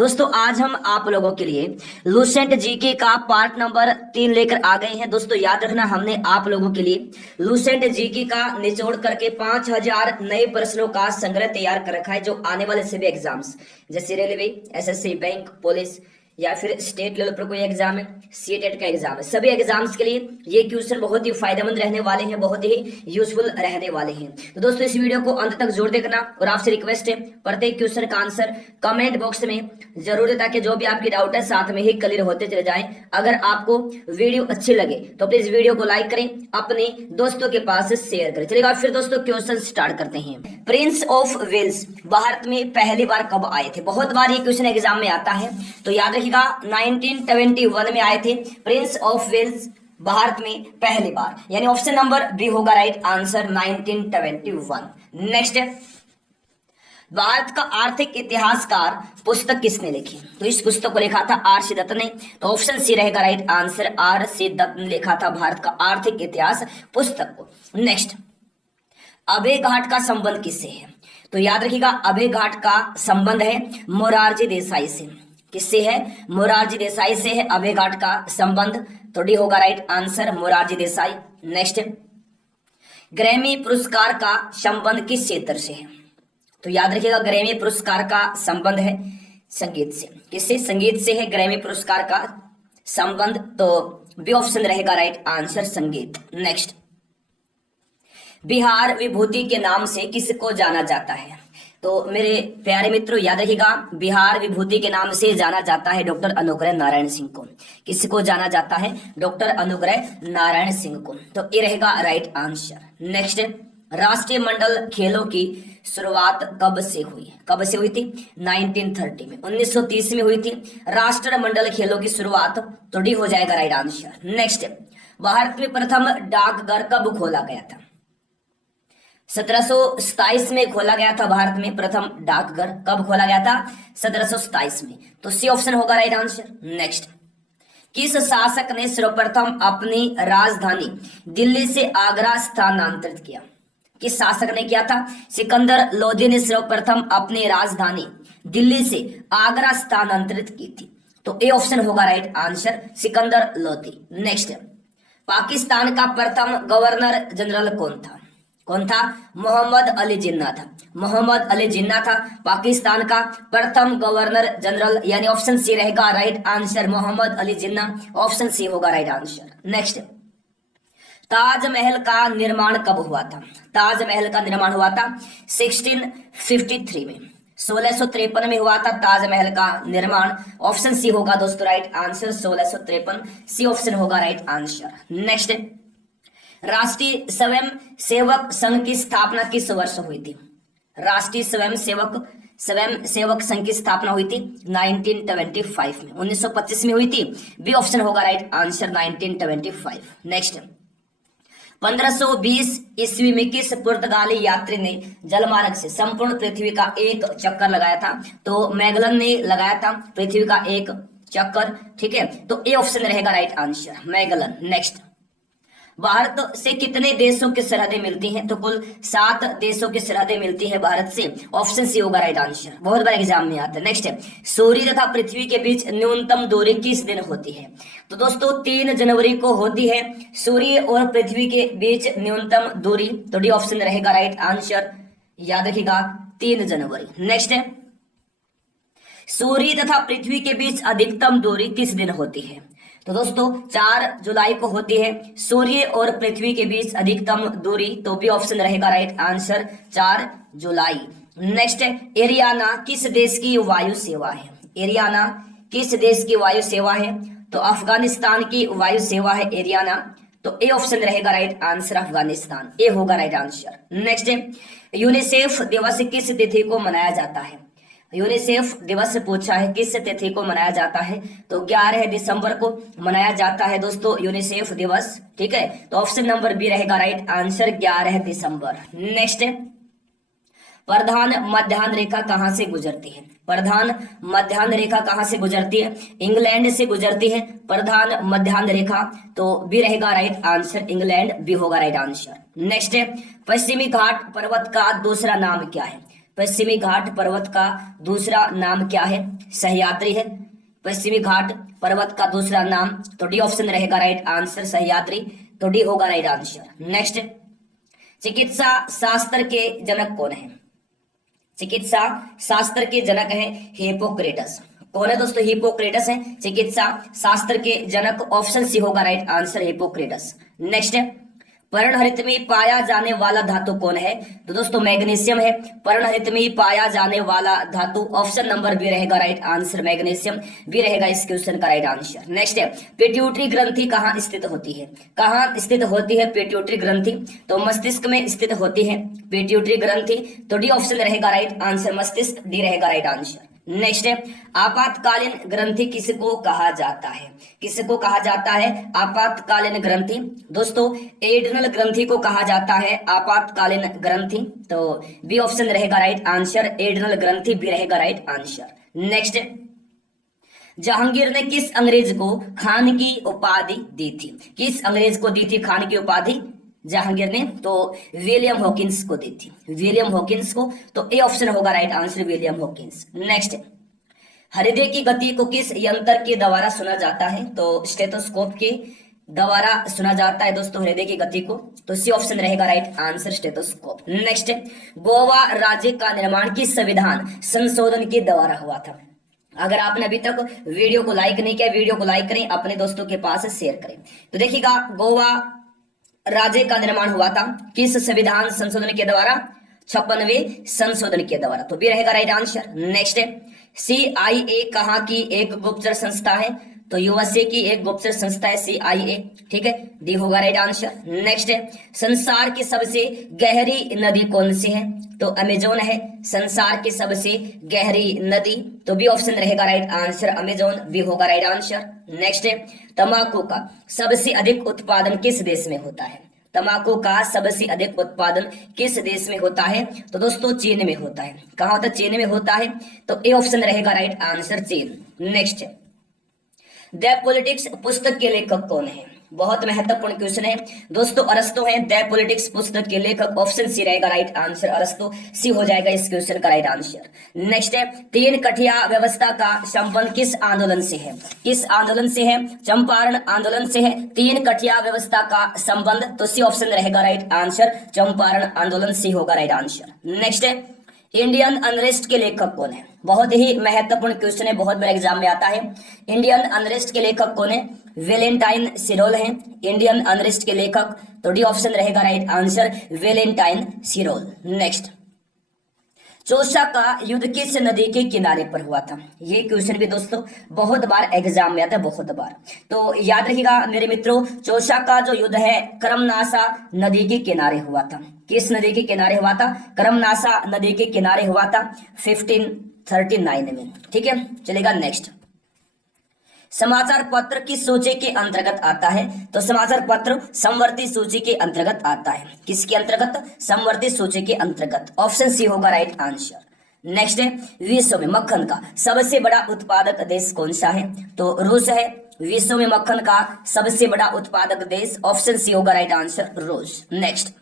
दोस्तों आज हम आप लोगों के लिए लूसेंट जीके का पार्ट नंबर 3 लेकर आ गए हैं। दोस्तों याद रखना, हमने आप लोगों के लिए लूसेंट जीके का निचोड़ करके 5000 नए प्रश्नों का संग्रह तैयार कर रखा है, जो आने वाले सभी एग्जाम्स जैसे रेलवे, एसएससी, बैंक, पुलिस या फिर स्टेट लेवल पर कोई एग्जाम है, सीटेट का एग्जाम है, सभी एग्जाम्स के लिए ये क्वेश्चन बहुत ही फायदेमंद रहने वाले हैं, बहुत ही यूजफुल रहने वाले हैं। तो दोस्तों इस वीडियो को अंत तक जरूर देखना और आपसे रिक्वेस्ट है प्रत्येक क्वेश्चन का आंसर कमेंट बॉक्स में जरूर दें, ताकि जो भी आपकी डाउट है साथ में ही क्लियर होते चले जाएं। अगर आपको वीडियो अच्छी लगे तो प्लीज वीडियो को लाइक करें, अपने दोस्तों के पास शेयर करें। चलिएगा फिर दोस्तों क्वेश्चन स्टार्ट करते हैं। प्रिंस ऑफ वेल्स भारत में पहली बार कब आए थे? बहुत बार ये क्वेश्चन एग्जाम में आता है, तो याद रखिएगा 1921 में आए थे प्रिंस ऑफ वेल्स भारत में पहली बार, यानी ऑप्शन नंबर बी होगा राइट आंसर 1921। नेक्स्ट, भारत का आर्थिक इतिहासकार पुस्तक किसने लिखी? तो इस पुस्तक को लिखा था आर सी दत्त ने, तो ऑप्शन सी रहेगा राइट आंसर आर सी दत्त ने लिखा था भारत का आर्थिक इतिहास पुस्तक को। नेक्स्ट, अभय घाट का संबंध किससे है? तो याद रखिएगा अभय घाट का संबंध है मोरारजी देसाई से। किससे है? मोरारजी देसाई से है अभय घाट का संबंध, तो डी होगा right answer Morarji Desai. Next, Grammy पुरस्कार का संबंध किस क्षेत्र से है? तो याद रखिएगा ग्रैमी पुरस्कार का संबंध है संगीत से। किससे? संगीत से है ग्रैमी पुरस्कार का संबंध, तो बी ऑप्शन रहेगा राइट आंसर संगीत। नेक्स्ट, बिहार विभूति के नाम से किसको जाना जाता है? तो मेरे प्यारे मित्रों याद रखिएगा बिहार विभूति के नाम से जाना जाता है डॉक्टर अनुग्रह नारायण सिंह को। किसको जाना जाता है? डॉक्टर अनुग्रह नारायण सिंह को, तो ये रहेगा राइट आंसर। नेक्स्ट, राष्ट्रीय मंडल खेलों की शुरुआत कब से हुई? कब से हुई थी? 1930 में, 1930 में हुई थी राष्ट्रीय मंडल खेलों की शुरुआत, तो डी हो जाएगा राइट आंसर। नेक्स्ट, भारत में प्रथम डाकघर कब खोला गया था? 1727 में खोला गया था भारत में प्रथम डाकघर। कब खोला गया था? 1727 में, तो सी ऑप्शन होगा राइट आंसर। नेक्स्ट, किस शासक ने सर्वप्रथम अपनी राजधानी दिल्ली से आगरा स्थानांतरित किया? किस शासक ने किया था? सिकंदर लोधी ने सर्वप्रथम अपनी राजधानी दिल्ली से आगरा स्थानांतरित की थी, तो ए ऑप्शन होगा right answer Sikandar Lodhi. Next, Pakistan का प्रथम गवर्नर जनरल कौन था? कौन था? मोहम्मद अली जिन्ना था। मोहम्मद अली जिन्ना था पाकिस्तान का प्रथम गवर्नर जनरल, यानी ऑप्शन सी रहेगा right answer Mohammad Ali Jinnah, option C होगा राइट आंसर। नेक्स्ट, ताजमहल का निर्माण कब हुआ था? ताजमहल का निर्माण हुआ था 1653 में, 1653 में हुआ था ताजमहल का निर्माण, ऑप्शन सी होगा दोस्तों राइट आंसर 1653, सी ऑप्शन होगा राइट आंसर। नेक्स्ट, राष्ट्रीय स्वयं सेवक संघ की स्थापना किस वर्ष हुई थी? राष्ट्रीय स्वयं सेवक संघ की स्थापना हुई थी 1925 में, 1925 में हुई थी, बी ऑप्शन होगा राइट आंसर 1925। नेक्स्ट, 1520 ईस्वी में किस पुर्तगाली यात्री ने जलमार्ग से संपूर्ण पृथ्वी का एक चक्कर लगाया था? तो मैगलन ने लगाया था पृथ्वी का एक चक्कर, ठीक है, तो ए ऑप्शन रहेगा right answer Magellan. Next, Bharat से कितने देशों की सरहदें मिलती हैं? तो कुल 7 देशों की सरहदें मिलती हैं भारत से, ऑप्शन सी होगा राइट आंसर, बहुत बार एग्जाम में आता है। नेक्स्ट है, सूर्य तथा पृथ्वी के बीच न्यूनतम दूरी किस दिन होती है? तो दोस्तों 3 जनवरी को होती है सूर्य और पृथ्वी के बीच न्यूनतम दूरी, तो डी ऑप्शन रहेगा राइट आंसर, याद रखिएगा 3 जनवरी। नेक्स्ट है, सूर्य तथा पृथ्वी के बीच अधिकतम दूरी किस दिन होती है? तो दोस्तों 4 जुलाई को होती है सूर्य और पृथ्वी के बीच अधिकतम दूरी, तो भी ऑप्शन रहेगा राइट आंसर 4 जुलाई। नेक्स्ट है, एरियाना किस देश की वायु सेवा है? एरियाना किस देश की वायु सेवा है? तो अफगानिस्तान की वायु सेवा है एरियाना, तो ए ऑप्शन रहेगा राइट आंसर अफगानिस्तान, ए होगा राइट आंसर। नेक्स्ट है, यूनिसेफ दिवस किस तिथि को मनाया जाता है? यूनिसेफ दिवस पूछा है किस तिथि को मनाया जाता है? तो 11 दिसंबर को मनाया जाता है दोस्तों यूनिसेफ दिवस, ठीक है, तो ऑप्शन नंबर बी रहेगा राइट आंसर 11 दिसंबर। नेक्स्ट, प्रधान मध्याह्न रेखा कहां से गुजरती है? प्रधान मध्याह्न रेखा कहां से गुजरती है? इंग्लैंड से गुजरती है प्रधान मध्याह्न रेखा, तो बी रहेगा राइट आंसर इंग्लैंड, बी होगा राइट आंसर। नेक्स्ट है, पश्चिमी घाट पर्वत का दूसरा नाम क्या है? पश्चिमी घाट पर्वत का दूसरा नाम क्या है? सह्याद्री है। पश्चिमी घाट पर्वत का दूसरा नाम, तो डी ऑप्शन रहेगा राइट आंसर, सह्याद्री, तो डी होगा राइट आंसर। नेक्स्ट, चिकित्सा शास्त्र के जनक कौन है? चिकित्सा शास्त्र के जनक है हिप्पोक्रेटस। कौन है दोस्तों? हिप्पोक्रेटस है चिकित्सा शास्त्र के जनक, ऑप्शन सी होगा राइट आंसर, हिप्पोक्रेटस। नेक्स्ट, पर्णहरित में पाया जाने वाला धातु कौन है? तो दोस्तों मैग्नीशियम है पर्णहरित में पाया जाने वाला धातु, ऑप्शन नंबर बी रहेगा राइट आंसर, मैग्नीशियम भी रहेगा इस क्वेश्चन का राइट आंसर। नेक्स्ट है, पिट्यूटरी ग्रंथि कहाँ स्थित होती है? कहाँ स्थित होती है पिट्यूटरी ग्रंथि? तो मस्तिष्क में स्थित होती है पिट्यूटरी ग्रंथि, तो डी ऑप्शन रहेगा राइट आंसर, मस्तिष्क, डी रहेगा राइट आंसर। नेक्स्ट है, आपातकालीन ग्रंथि किसको कहा जाता है? किसको कहा जाता है आपातकालीन ग्रंथि? दोस्तों एड्रिनल ग्रंथि को कहा जाता है आपातकालीन ग्रंथि, तो बी ऑप्शन रहेगा राइट आंसर, एड्रिनल ग्रंथि भी रहेगा राइट आंसर। नेक्स्ट, जहांगीर ने किस अंग्रेज को खान की उपाधि दी थी? किस अंग्रेज को दी थी खान की उपाधि जहांगीर ने? तो विलियम हॉकिंस को दी थी, विलियम हॉकिंस को, तो ए ऑप्शन होगा right answer, William Hawkins. Next, हृदय की गति को किस यंत्र के द्वारा सुना जाता है? तो स्टेथोस्कोप के द्वारा सुना जाता है दोस्तों हृदय की गति को, तो सी ऑप्शन रहेगा right answer, stethoscope. Next, Goa राज्य का निर्माण किस संविधान संशोधन के द्वारा हुआ था? अगर आपने अभी तक वीडियो को लाइक नहीं किया, वीडियो को लाइक करें, अपने दोस्तों के पास शेयर करें। तो देखिएगा, गोवा राज्य का निर्माण हुआ था किस संविधान संशोधन के द्वारा? 56वें संशोधन के द्वारा, तो भी रहेगा राइट आंसर। नेक्स्ट है, CIA कहाँ की एक गुप्तचर संस्था है? तो यूएसए की एक गुप्तचर संस्था है CIA, ठीक है, डी होगा राइट आंसर। नेक्स्ट है, संसार की सबसे गहरी नदी कौन सी है? तो अमेजोन है संसार की सबसे गहरी नदी, तो बी ऑप्शन रहेगा राइट आंसर, अमेजोन भी होगा राइट आंसर। नेक्स्ट है, तंबाकू का सबसे अधिक उत्पादन किस देश में होता है? तंबाकू का सबसे अधिक उत्पादन किस देश में होता है? तो दोस्तों चीन में होता है। कहाँ होता है? चीन में होता है, तो ए ऑप्शन रहेगा राइट आंसर, चीन। नेक्स्ट, द पॉलिटिक्स पुस्तक के लेखक कौन है? बहुत महत्वपूर्ण क्वेश्चन है दोस्तों, अरस्तु है द पॉलिटिक्स पुस्तक के लेखक, ऑप्शन सी रहेगा राइट आंसर, अरस्तु, सी हो जाएगा इस क्वेश्चन का राइट आंसर। नेक्स्ट है, तीन कठिया व्यवस्था का संबंध किस आंदोलन से है? किस आंदोलन से है? चंपारण आंदोलन से है तीन कठिया व्यवस्था का संबंध, तो सी ऑप्शन रहेगा राइट आंसर, चंपारण आंदोलन, सी होगा राइट आंसर। नेक्स्ट है, इंडियन अनरेस्ट के लेखक कौन है? बहुत ही महत्वपूर्ण क्वेश्चन है, बहुत बार एग्जाम में आता है। इंडियन अनरेस्ट के लेखक कौन है? वेलेंटाइन सिरोल है इंडियन अनरेस्ट के लेखक, तो डी ऑप्शन रहेगा right answer, Valentine सिरोल। Next, Chausa का युद्ध किस नदी के किनारे पर हुआ था? ये क्वेश्चन भी दोस्तों बहुत बार एग्जाम में आता है, बहुत बार, तो याद रखिएगा मेरे मित्रों, चौसा का जो युद्ध है करमनासा नदी के किनारे हुआ था। किस नदी के किनारे हुआ था? करमनासा नदी के किनारे हुआ था 1539 में, ठीक है, चलेगा। नेक्स्ट, समाचार पत्र किस सूची के अंतर्गत आता है? तो समाचार पत्र समवर्ती सूची के अंतर्गत आता है। किसके अंतर्गत? समवर्ती सूची के अंतर्गत, ऑप्शन सी होगा राइट आंसर। नेक्स्ट है, विश्व में मक्खन का सबसे बड़ा उत्पादक देश कौन सा है? तो रूस है विश्व में मक्खन का सबसे बड़ा उत्पादक देश, ऑप्शन सी होगा राइट आंसर, रूस। नेक्स्ट,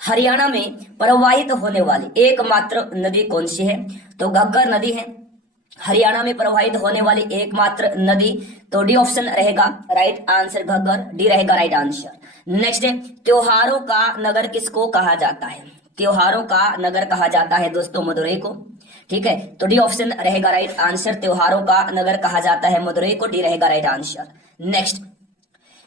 हरियाणा में प्रवाहित होने वाली एकमात्र नदी कौन सी है? तो घग्गर नदी है हरियाणा में प्रवाहित होने वाली एकमात्र नदी, तो डी ऑप्शन रहेगा राइट आंसर, घग्गर, डी रहेगा राइट आंसर। नेक्स्ट है, त्योहारों का नगर किसको कहा जाता है? त्योहारों का नगर कहा जाता है दोस्तों मदुरई को, ठीक है, तो डी ऑप्शन रहेगा राइट आंसर, त्योहारों का नगर कहा जाता है मदुरई को, डी रहेगा राइट आंसर। नेक्स्ट,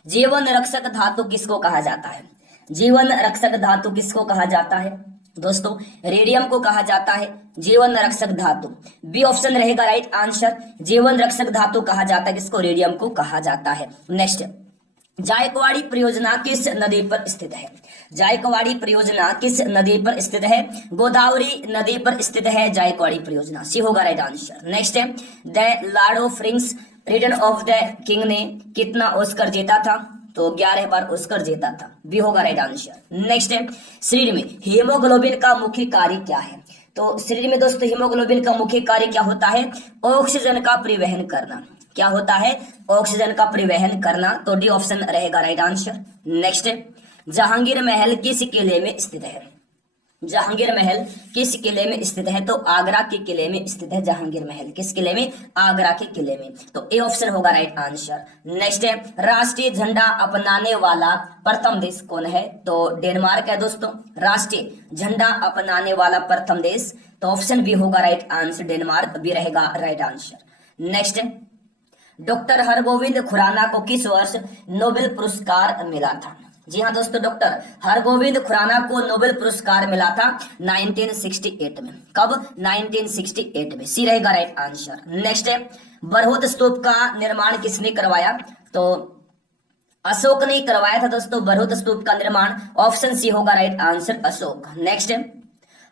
जीवन रक्षक धातु किसको कहा जाता है? जीवन रक्षक धातु किसको कहा जाता है दोस्तों? रेडियम को कहा जाता है जीवन रक्षक धातु, बी ऑप्शन रहेगा राइट आंसर, जीवन रक्षक धातु कहा जाता है किसको? रेडियम को कहा जाता है। नेक्स्ट, जायकवाड़ी परियोजना किस नदी पर स्थित है? जायकवाड़ी परियोजना किस नदी पर स्थित है? गोदावरी नदी पर स्थित है जायकवाड़ी परियोजना, सी होगा राइट आंसर। नेक्स्ट है, the Lord of rings return of the king ने कितना ऑस्कर जीता था? तो 11 बार ऑस्कर जीता था, बी होगा राइट आंसर। नेक्स्ट है, शरीर में हीमोग्लोबिन का मुख्य कार्य क्या है? तो शरीर में दोस्तों हीमोग्लोबिन का मुख्य कार्य क्या होता है? ऑक्सीजन का परिवहन करना। क्या होता है? ऑक्सीजन का परिवहन करना, तो डी ऑप्शन रहेगा राइट आंसर। नेक्स्ट, जहांगीर महल किस किले में स्थित है? जहांगीर महल किस किले में स्थित है? तो आगरा के किले में स्थित है जहांगीर महल। किस किले में? आगरा के किले में। तो ए ऑप्शन होगा राइट आंसर। नेक्स्ट है, राष्ट्रीय झंडा अपनाने वाला प्रथम देश कौन है? तो डेनमार्क है दोस्तों, राष्ट्रीय झंडा अपनाने वाला प्रथम देश। तो ऑप्शन बी होगा राइट आंसर, डेनमार्क भी रहेगा राइट आंसर। नेक्स्ट है, डॉक्टर हरगोविंद खुराना को किस वर्ष नोबेल पुरस्कार मिला था? जी हाँ दोस्तों, डॉक्टर हरगोविंद खुराना को नोबेल पुरस्कार मिला था 1968 में। कब? 1968 में। सी रहेगा राइट आंसर। नेक्स्ट है, बरहुत स्तूप का निर्माण किसने करवाया? तो अशोक ने करवाया था दोस्तों बरहुत स्तूप का निर्माण। ऑप्शन सी होगा राइट आंसर, अशोक। नेक्स्ट है,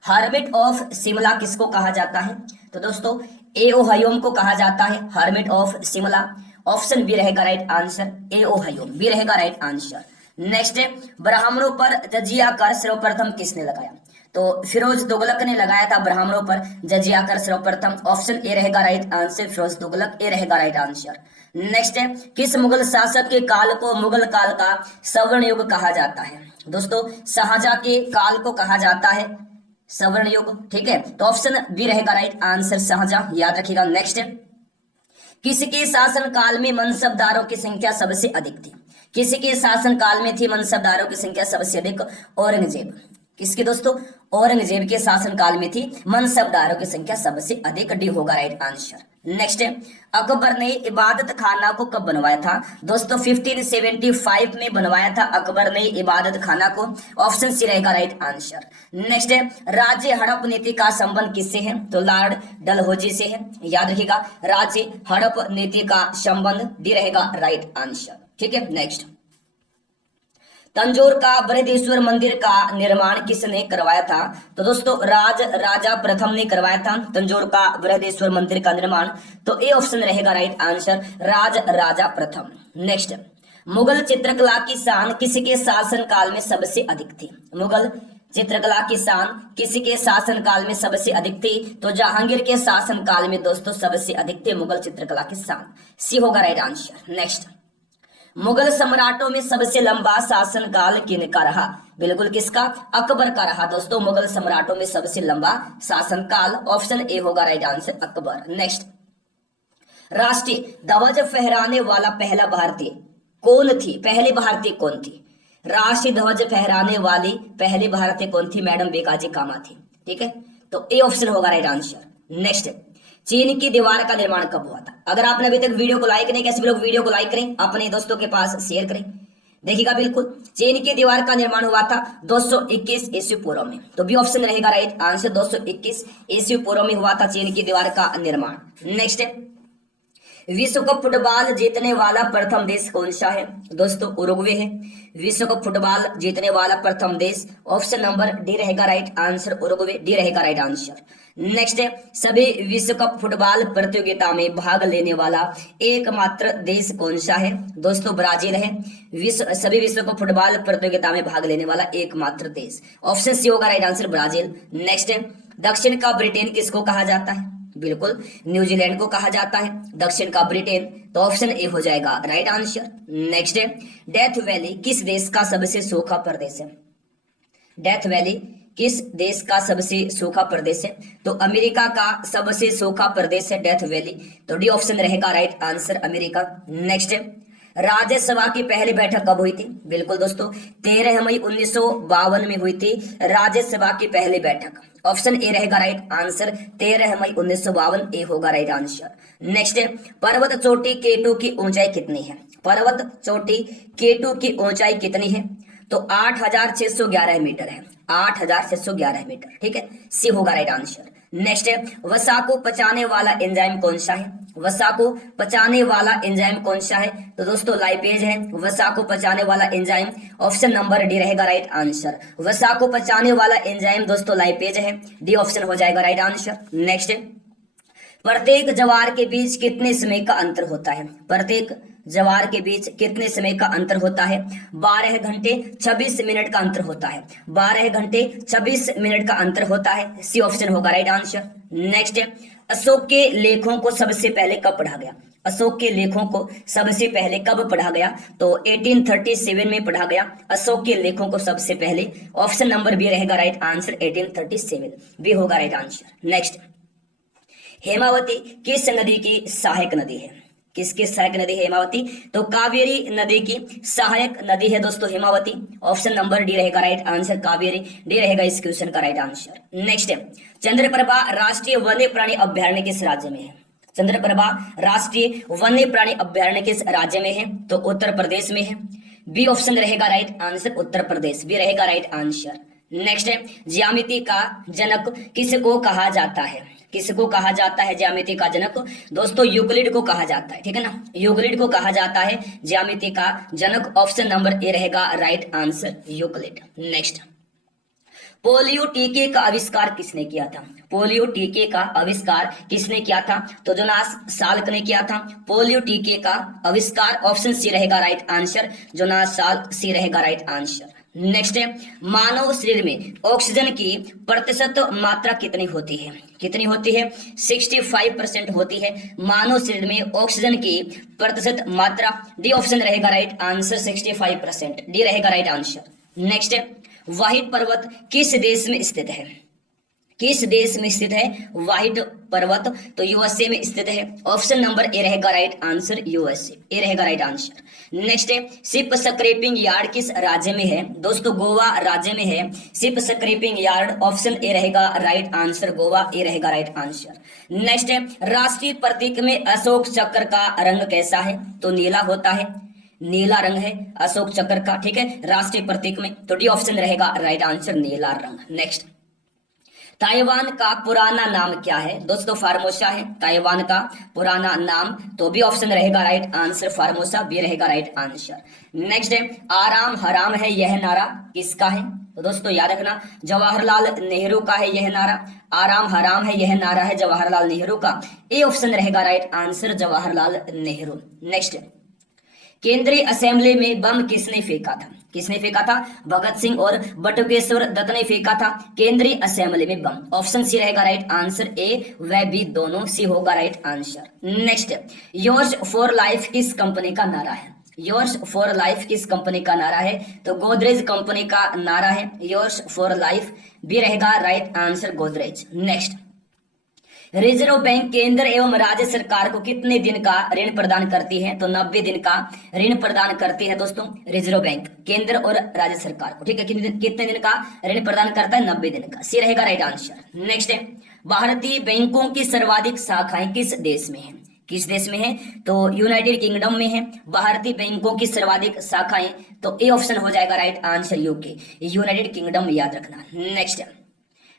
हर्मिट ऑफ शिमला किसको कहा जाता है? तो दोस्तों एओ हयोम को कहा जाता है hermit of Shimla. Option B रहेगा right answer, A O Hume रहेगा राइट आंसर। नेक्स्ट है, ब्राह्मणों पर जजिया कर सर्वप्रथम किसने लगाया? तो फिरोज तुगलक ने लगाया था ब्राह्मणों पर जजिया कर सर्वप्रथम। ऑप्शन ए रहेगा राइट आंसर, फिरोज तुगलक, ए रहेगा राइट आंसर। नेक्स्ट है, किस मुगल शासक के काल को मुगल काल का स्वर्ण युग कहा जाता है? दोस्तों शाहजहां के काल को कहा जाता है स्वर्ण युग। ठीक है, तो ऑप्शन बी रहेगा राइट आंसर, शाहजहां, याद रखिएगा। नेक्स्ट है, किसके शासन काल में मनसबदारों की संख्या सबसे अधिक थी? किसके शासन काल में थी मनसबदारों की संख्या सबसे अधिक? औरंगजेब। किसके दोस्तों? औरंगजेब के शासन काल में थी मनसबदारों की संख्या सबसे अधिक। डी होगा राइट आंसर। नेक्स्ट है, अकबर ने इबादत खाना को कब बनवाया था? दोस्तों 1575 में बनवाया था अकबर ने इबादत खाना को। ऑप्शन सी रहेगा राइट आंसर। नेक्स्ट है, राज्य हड़प नीति का संबंध किससे है? तो लॉर्ड डलहौजी से है, याद रखिएगा। राज्य हड़प नीति का संबंध डी रहेगा राइट आंसर। ठीक है, नेक्स्ट, तंजौर का बृहदेश्वर मंदिर का निर्माण किसने करवाया था? तो दोस्तों राजा प्रथम ने करवाया था तंजौर का बृहदेश्वर मंदिर का निर्माण। तो ए ऑप्शन रहेगा राइट आंसर, राजा प्रथम। नेक्स्ट, मुगल चित्रकला की शान किसके शासन काल में सबसे अधिक थी? मुगल चित्रकला की शान किसके शासन काल में सबसे अधिक थी? तो जहांगीर के शासन काल में दोस्तों सबसे अधिक थे मुगल चित्रकला की शान। सी होगा राइट आंसर। नेक्स्ट, मुगल सम्राटों में सबसे लंबा शासनकाल किनका रहा? बिल्कुल किसका? अकबर का रहा दोस्तों मुगल सम्राटों में सबसे लंबा शासनकाल। ऑप्शन ए होगा राइट आंसर, अकबर। नेक्स्ट, राष्ट्रीय ध्वज फहराने वाला पहला भारतीय कौन थी? पहली भारतीय कौन थी? राष्ट्रीय ध्वज फहराने वाली पहली भारतीय कौन थी? मैडम बेकाजी कामा थी। ठीक है, तो ए ऑप्शन होगा राइट आंसर। नेक्स्ट, चीन की दीवार का निर्माण कब हुआ था? अगर आपने अभी तक वीडियो को लाइक नहीं किया, सभी लोग वीडियो को लाइक करें, अपने दोस्तों के पास शेयर करें। देखिएगा बिल्कुल, चीन की दीवार का निर्माण हुआ था 221 ईस्वी पूर्व में। तो बी ऑप्शन रहेगा राइट आंसर, 221 ईस्वी पूर्व में हुआ था चीन की दीवार का निर्माण। नेक्स्ट, विश्व कप फुटबॉल जीतने वाला प्रथम देश कौन सा है? दोस्तों उरुग्वे है विश्व कप फुटबॉल जीतने वाला प्रथम देश। ऑप्शन नंबर डी रहेगा राइट आंसर, उरुग्वे, डी रहेगा राइट आंसर। नेक्स्ट है, सभी विश्व कप फुटबॉल प्रतियोगिता में भाग लेने वाला एकमात्र देश कौन सा है? दोस्तों ब्राजील है सभी विश्व कप फुटबॉल प्रतियोगिता में भाग लेने वाला एकमात्र देश। ऑप्शन सी होगा राइट आंसर, ब्राजील। नेक्स्ट है, दक्षिण का ब्रिटेन किसको कहा जाता है? बिल्कुल न्यूजीलैंड को कहा जाता है दक्षिण का ब्रिटेन। तो ऑप्शन ए हो जाएगा राइट आंसर। नेक्स्ट है, डेथ वैली किस देश का सबसे सूखा प्रदेश है? डेथ वैली किस देश का सबसे सूखा प्रदेश है? तो अमेरिका का सबसे सूखा प्रदेश है डेथ वैली। तो डी ऑप्शन रहेगा राइट आंसर, अमेरिका। नेक्स्ट है, राज्यसभा की पहली बैठक कब हुई थी? बिल्कुल दोस्तों 13 मई 1952 में हुई थी राज्यसभा की पहली बैठक। ऑप्शन ए रहेगा राइट आंसर, 13 मई 1952, ए होगा राइट आंसर। नेक्स्ट है, पर्वत चोटी केटू की ऊंचाई कितनी है? पर्वत चोटी केटू की ऊंचाई कितनी है? तो 8611 मीटर है, 8611 मीटर। ठीक है, सी होगा राइट आंसर। नेक्स्ट है, वसा को पचाने वाला एंजाइम कौन सा है? वसा को पचाने वाला एंजाइम कौन सा है? तो दोस्तों लाइपेज है वसा को पचाने वाला एंजाइम। ऑप्शन नंबर डी रहेगा राइट आंसर, वसा को पचाने वाला एंजाइम दोस्तों लाइपेज है, डी ऑप्शन हो जाएगा राइट आंसर। नेक्स्ट है, प्रत्येक ज्वार के बीच कितने समय का अंतर होता है? प्रत्येक जवार के बीच कितने समय का अंतर होता है? 12 घंटे 26 मिनट का अंतर होता है। 12 घंटे 26 मिनट का अंतर होता है। सी ऑप्शन होगा राइट आंसर। नेक्स्ट है, अशोक के लेखों को सबसे पहले कब पढ़ा गया? अशोक के लेखों को सबसे पहले कब पढ़ा गया? तो 1837 में पढ़ा गया अशोक के लेखों को सबसे पहले। ऑप्शन नंबर बी रहेगा राइट आंसर, 1837 बी होगा राइट आंसर। नेक्स्ट, हेमावती किस नदी की सहायक नदी है? किसकी सहायक नदी है हेमावती? तो कावेरी नदी की सहायक नदी है दोस्तों हेमावती। ऑप्शन नंबर डी रहेगा राइट आंसर, कावेरी डी रहेगा इस क्वेश्चन का राइट आंसर। नेक्स्ट है, चंद्रप्रभा राष्ट्रीय वन्य प्राणी अभ्यारण्य किस राज्य में है? चंद्रप्रभा राष्ट्रीय वन्य प्राणी अभ्यारण्य किस राज्य में है? तो उत्तर प्रदेश में है। बी ऑप्शन रहेगा right answer, Uttar Pradesh B रहेगा राइट आंसर। नेक्स्ट है, ज्यामिति का जनक किसको कहा जाता है? किसको कहा जाता है ज्यामिति का जनक? दोस्तों यूक्लिड को कहा जाता है, ठीक है ना, यूक्लिड को कहा जाता है ज्यामिति का जनक। ऑप्शन नंबर ए रहेगा right answer, Euclid. Next, polio टीके का आविष्कार किसने किया था? पोलियो टीके का आविष्कार किसने किया था? तो जोनास साल्क ने किया था पोलियो टीके का आविष्कार। ऑप्शन सी रहेगा राइट आंसर, जोनास साल्क सी रहेगा राइट आंसर। नेक्स्ट है, मानव शरीर में ऑक्सीजन की प्रतिशत मात्रा कितनी होती है? कितनी होती है? 65% होती है मानव शरीर में ऑक्सीजन की प्रतिशत मात्रा। डी ऑप्शन रहेगा राइट आंसर, 65% डी रहेगा राइट आंसर। नेक्स्ट है, व्हाइट पर्वत किस देश में स्थित है? किस देश में स्थित है व्हाइट पर्वत? तो यूएसए में स्थित है। ऑप्शन नंबर ए रहेगा राइट आंसर, यूएसए ए रहेगा राइट आंसर। नेक्स्ट है, शिप स्क्रैपिंग यार्ड किस राज्य में है? दोस्तों गोवा राज्य में है ship scrapping yard. Option A रहेगा राइट आंसर, गोवा ए रहेगा राइट आंसर। नेक्स्ट है, राष्ट्रीय प्रतीक में अशोक चक्र का रंग कैसा है? तो नीला होता है, नीला रंग है अशोक चक्र का, ठीक है, राष्ट्रीय प्रतीक में। तो डी ऑप्शन रहेगा राइट आंसर, नीला रंग। नेक्स्ट, ताइवान का पुराना नाम क्या है? दोस्तों फार्मोसा है ताइवान का पुराना नाम। तो बी ऑप्शन रहेगा राइट आंसर, फार्मोसा बी रहेगा राइट आंसर। नेक्स्ट है, आराम हराम है यह नारा किसका है? तो दोस्तों याद रखना जवाहरलाल नेहरू का है यह नारा। आराम हराम है यह नारा है जवाहरलाल नेहरू का। ए ऑप्शन रहेगा right answer, Jawaharlal Nehru. Next, केंद्रीय असेंबली में बम किसने फेंका था? किसने फेंका था? भगत सिंह और बटुकेश्वर दत्त ने फेंका था केंद्रीय असेंबली में बम। ऑप्शन सी रहेगा राइट आंसर, ए व बी दोनों सी होगा right answer. Next, yours for life किस कंपनी का नारा है? योर्स फॉर लाइफ किस कंपनी का नारा है? तो गोदरेज कंपनी का नारा है योर्स फॉर लाइफ, बी रहेगा right answer, Godrej. Next, reserve bank केंद्र एवं राज्य सरकार को कितने दिन का ऋण प्रदान करती है? तो 90 दिन का ऋण प्रदान करती है दोस्तों रिजर्व बैंक केंद्र और राज्य सरकार को, ठीक है। कितने दिन का ऋण प्रदान करता है? 90 दिन का, सी रहेगा राइट आंसर। नेक्स्ट है, भारतीय बैंकों की सर्वाधिक शाखाएं किस देश में है? किस देश में है? तो यूनाइटेड किंगडम में है भारतीय बैंकों की सर्वाधिक शाखाएं। तो ए ऑप्शन हो जाएगा right answer, UK United kingdom, याद रखना। नेक्स्ट,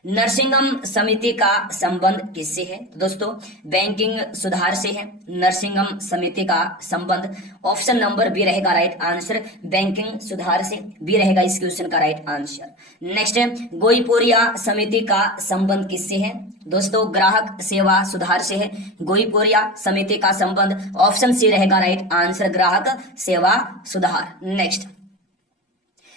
नरसिंहम समिति का संबंध किससे है? तो दोस्तों बैंकिंग सुधार से है नरसिंहम समिति का संबंध। ऑप्शन नंबर बी रहेगा राइट आंसर, बैंकिंग सुधार से, बी रहेगा इस क्वेश्चन का राइट आंसर। नेक्स्ट है, गोईपुरिया समिति का संबंध किससे है? दोस्तों ग्राहक सेवा सुधार से है गोईपुरिया समिति का संबंध। ऑप्शन सी रहेगा राइट आंसर, ग्राहक सेवा सुधार। नेक्स्ट,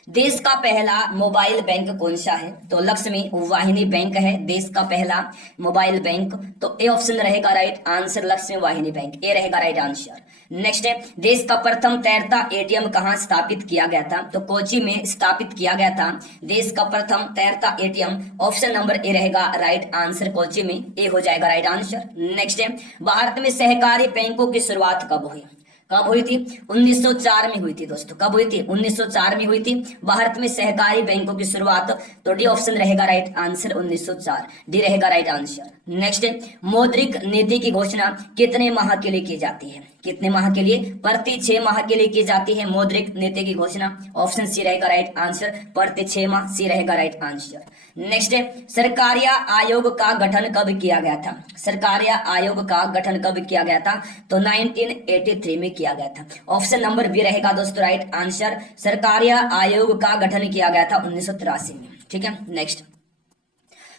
देश का पहला मोबाइल बैंक कौन सा है? तो लक्ष्मी वाहिनी बैंक है देश का पहला मोबाइल बैंक। तो ए ऑप्शन रहेगा राइट आंसर, लक्ष्मी वाहिनी बैंक, ए रहेगा राइट आंसर। नेक्स्ट है, देश का प्रथम तैरता एटीएम कहाँ स्थापित किया गया था? तो कोची में स्थापित किया गया था देश का प्रथम तैरता एटीएम। ऑप्शन नंबर ए रहेगा राइट आंसर, कोची में, ए हो जाएगा राइट आंसर। नेक्स्ट है, भारत में सहकारी बैंकों की शुरुआत कब हुई? कब हुई थी? 1904 में हुई थी दोस्तों। कब हुई थी? 1904 में हुई थी भारत में सहकारी बैंकों की शुरुआत। तो डी ऑप्शन रहेगा राइट आंसर, 1904, डी रहेगा राइट आंसर। नेक्स्ट, मौद्रिक नीति की घोषणा कितने माह के लिए की जाती है? कितने माह के लिए? प्रति 6 माह के लिए की जाती है मौद्रिक नीति की घोषणा। ऑप्शन सी रहेगा राइट आंसर, प्रति 6 माह, सी रहेगा राइट आंसर। नेक्स्ट, सरकारिया आयोग का गठन कब किया गया था? सरकारिया आयोग का गठन कब किया गया था? तो 1983 में किया गया था। ऑप्शन नंबर बी रहेगा दोस्तों राइट आंसर, सरकारिया आयोग का गठन किया गया था 1983 में, ठीक है। नेक्स्ट,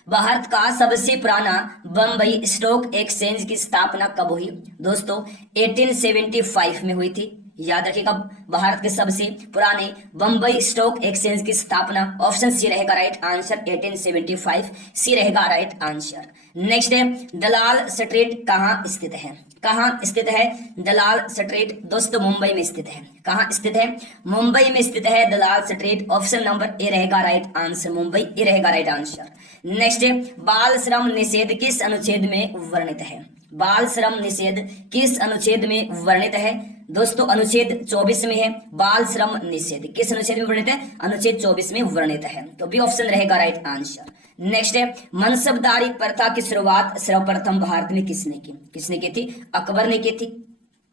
भारत का सबसे पुराना बम्बई स्टॉक एक्सचेंज की स्थापना कब हुई? दोस्तों 1875 में हुई थी। याद रखिएगा, भारत के सबसे पुराने बंबई स्टॉक एक्सचेंज की स्थापना, ऑप्शन सी रहेगा राइट आंसर 1875, सी रहेगा राइट आंसर। नेक्स्ट है दलाल स्ट्रीट कहाँ स्थित है? कहाँ स्थित है दलाल स्ट्रीट? दोस्तों मुंबई में स्थित है। कहाँ स्थित है? मुंबई में स्थित है दलाल स्ट्रीट, ऑप्शन नंबर ए रहेगा राइट आंसर, मुंबई ए रहेगा राइट आंसर। नेक्स्ट है बाल श्रम निषेध किस अनुच्छेद में वर्णित है? बाल श्रम निषेध किस अनुच्छेद में वर्णित है? दोस्तों अनुच्छेद 24 में है बाल श्रम निषेध। किस अनुच्छेद में वर्णित है? अनुच्छेद 24 में वर्णित है, तो बी ऑप्शन रहेगा राइट आंसर। नेक्स्ट है मनसबदारी प्रथा की शुरुआत सर्वप्रथम भारत में किसने की? किसने की थी? अकबर ने की थी।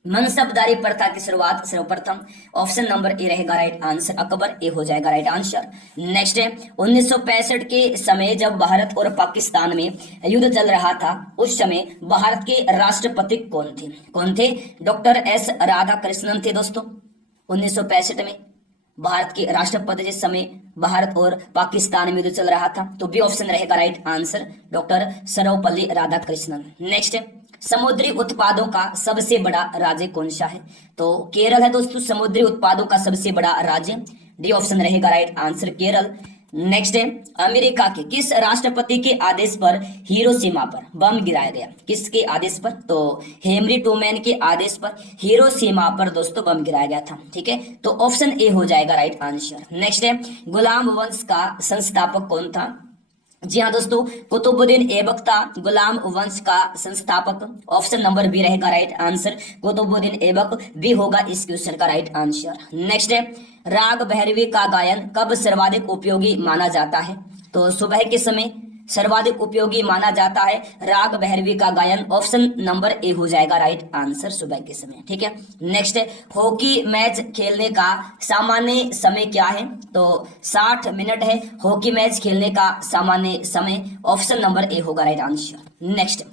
मनसबदारी प्रथा की शुरुआत सर्वप्रथम, ऑप्शन नंबर ए रहेगा राइट आंसर, अकबर, ए हो जाएगा राइट आंसर। नेक्स्ट है 1965 के समय जब भारत और पाकिस्तान में युद्ध चल रहा था, उस समय भारत के राष्ट्रपति कौन थे? कौन थे? डॉक्टर एस राधाकृष्णन थे दोस्तों। 1965 में भारत के राष्ट्रपति जिस समय भारत और पाकिस्तान में युद्ध चल रहा था, तो बी ऑप्शन रहेगा right answer, doctor Sarvepalli Radhakrishnan. Next है समुद्री उत्पादों का सबसे बड़ा राज्य कौन सा है? तो केरल है दोस्तों समुद्री उत्पादों का सबसे बड़ा राज्य, डी ऑप्शन रहेगा राइट आंसर, केरल। नेक्स्ट है अमेरिका के किस राष्ट्रपति के आदेश पर हिरोशिमा पर बम गिराया गया? किसके आदेश पर? तो हेनरी ट्रूमैन के आदेश पर हिरोशिमा पर दोस्तों बम गिराया गया था। ठीक है, तो ऑप्शन ए हो जाएगा राइट आंसर। नेक्स्ट है गुलाम वंश का संस्थापक कौन था? जी हाँ दोस्तों, कुतुबुद्दीन ऐबक था गुलाम वंश का संस्थापक, ऑप्शन नंबर बी रहेगा right answer, Qutubuddin Aibak, B होगा इस क्वेश्चन का राइट आंसर। नेक्स्ट है राग भैरवी का गायन कब सर्वाधिक उपयोगी माना जाता है? तो सुबह के समय सर्वाधिक उपयोगी माना जाता है राग भैरवी का गायन, ऑप्शन नंबर ए हो जाएगा राइट आंसर, सुबह के समय। ठीक है, नेक्स्ट है हॉकी मैच खेलने का सामान्य समय क्या है? तो 60 मिनट है हॉकी मैच खेलने का सामान्य समय, ऑप्शन नंबर ए होगा राइट आंसर। नेक्स्ट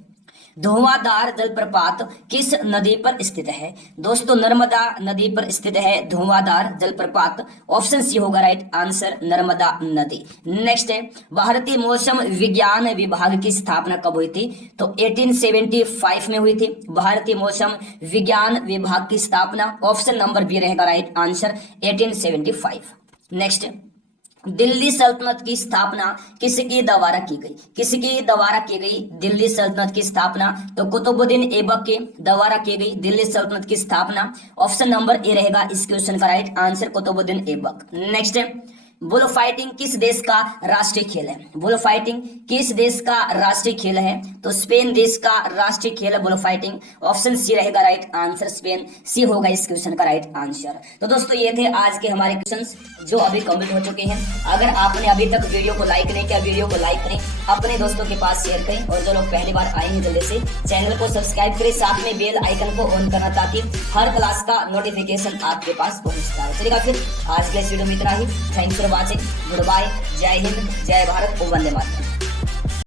धुआंधार जलप्रपात किस नदी पर स्थित है? दोस्तों नर्मदा नदी पर स्थित है धुआंधार जलप्रपात, ऑप्शन सी होगा राइट आंसर, नर्मदा नदी। नेक्स्ट है भारतीय मौसम विज्ञान विभाग की स्थापना कब हुई थी? तो 1875 में हुई थी भारतीय मौसम विज्ञान विभाग की स्थापना, ऑप्शन नंबर बी रहेगा राइट आंसर, 1875। नेक्स्ट दिल्ली सल्तनत की स्थापना किसके द्वारा की गई? किसके द्वारा की गई दिल्ली सल्तनत की स्थापना? तो कुतुबुद्दीन ऐबक के द्वारा की गई दिल्ली सल्तनत की स्थापना, ऑप्शन नंबर ए रहेगा इस क्वेश्चन का right answer, Qutubuddin Aibak. Next है बुल फाइटिंग किस देश का राष्ट्रीय खेल है? बुल फाइटिंग किस देश का राष्ट्रीय खेल है? तो स्पेन देश का राष्ट्रीय खेल है बुल फाइटिंग, ऑप्शन सी रहेगा राइट आंसर, स्पेन, सी होगा इस क्वेश्चन का राइट आंसर। तो दोस्तों ये थे आज के हमारे क्वेश्चंस जो अभी कंप्लीट हो चुके हैं। अगर आपने अभी तक वीडियो को लाइक नहीं किया, वीडियो को लाइक करें, अपने दोस्तों के पास शेयर करें, और जो लोग पहली बार आए हैं जल्दी से चैनल को सब्सक्राइब करें, साथ में बेल आइकन को ऑन करना ताकि हर क्लास का नोटिफिकेशन आपके पास पहुंचता है। चलिएगा फिर आज के इस वीडियो में इतना ही। Thanks for watching, good bye, जय हिंद, जय भारत, वंदे मातरम।